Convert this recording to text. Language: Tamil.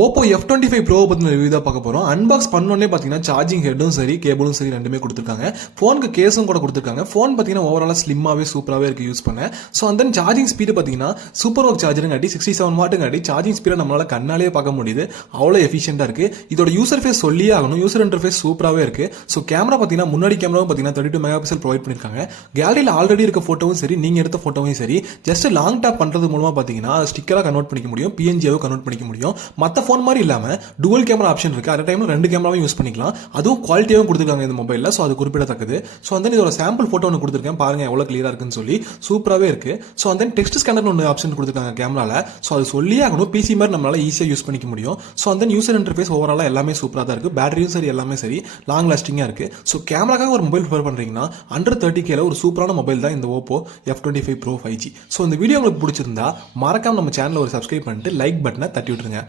ஓப்போ F25 Pro பத்தின ரிவ்யூ தான் பார்க்க போறோம். அன்பாக்ஸ் பண்ணோனே பாத்தீங்கன்னா சார்ஜிங் ஹெட்டும் சரி, கேபிளும் சரி ரெண்டுமே கொடுத்துருக்காங்க. ஃபோனுக்கு கேஸும் கூட கொடுத்துருக்காங்க. ஃபோன் பாத்தீங்கன்னா ஓவராலா ஸ்லிம்மாவே சூப்பராகவே இருக்கு யூஸ் பண்ண. ஸோ அந்த சார்ஜிங் ஸ்பீடு பாத்தீங்கன்னா சூப்பர் ஒர்க் சார்ஜருங்காட்டி 67 வாட்டுங்காட்டி சார்ஜிங் ஸ்பீடை நம்மளால கண்ணாலேயே பார்க்க முடியுது. அவ்வளோ எஃபிஷியன்டா இருக்கு. இதோட யூசர் ஃபேஸ் சொல்லியே ஆகணும். யூசர் இன்டர்ஃபேஸ் சூப்பராகவே இருக்கு. ஸோ கேமரா பாத்தீங்கன்னா முன்னாடி கேமராவும் பாத்தீங்கன்னா 32 மெகா பிக்சல் ப்ரொவைட் பண்ணிருக்காங்க. கேலரியில் ஆல்ரெடி இருக்க போட்டோவும் சரி, நீங்க எடுத்த போட்டோவும் சரி, ஜஸ்ட் லாங் டாப் பண்றது மூலமா பாத்தீங்கன்னா ஸ்டிக்கரா கன்வெர்ட் பண்ணிக்க முடியும், PNG கன்வெர்ட் பண்ணிக்க முடியும். மற்ற போன் மாதிரி இல்லாம டுவல் கேமரா ஆப்ஷன் இருக்கு. அட் டைம்ல ரெண்டு கேமராவும் யூஸ் பண்ணிக்கலாம். அதுவும் குவாலிட்டியாவும் கொடுத்துருக்காங்க இந்த மொபைல்ல. ஸோ அது குறிப்பிடத்தக்கது. ஸோ அந்த இதோட சாம்பிள் போட்டோ ஒன்று கொடுத்துருக்கேன், பாருங்க எவ்வளவு கிளியரா இருக்குன்னு சொல்லி. சூப்பராகவே இருக்கு. ஸோ அந்த டெக்ஸ்ட் ஸ்கேனர் ஒன்று ஆப்ஷன் கொடுத்துருக்காங்க கேமரால. ஸோ அது சொல்லியே ஆகணும், பிசி மாதிரி நம்மளால ஈஸியாக யூஸ் பண்ணிக்க முடியும். ஸோ அந்த யூசர் இன்டர்ஃபேஸ் ஓவராலா எல்லாமே சூப்பராக தான் இருக்கு. பேட்டரியும் சரி, எல்லாமே சரி லாங் லாஸ்டிங்கா இருக்கு. ஸோ கேமராக்காக ஒரு மொபைல் ப்ரிஃபர் பண்றீங்கன்னா அண்டர் 30K ஒரு சூப்பரான மொபைல் தான் இந்த Oppo F25 Pro 5G. So இந்த வீடியோ உங்களுக்கு பிடிச்சிருந்தா மறக்காம நம்ம சேனல் ஒரு சப்ஸ்கிரைப் பண்ணிட்டு லைக் பட்டனை தட்டி விட்டுருங்க.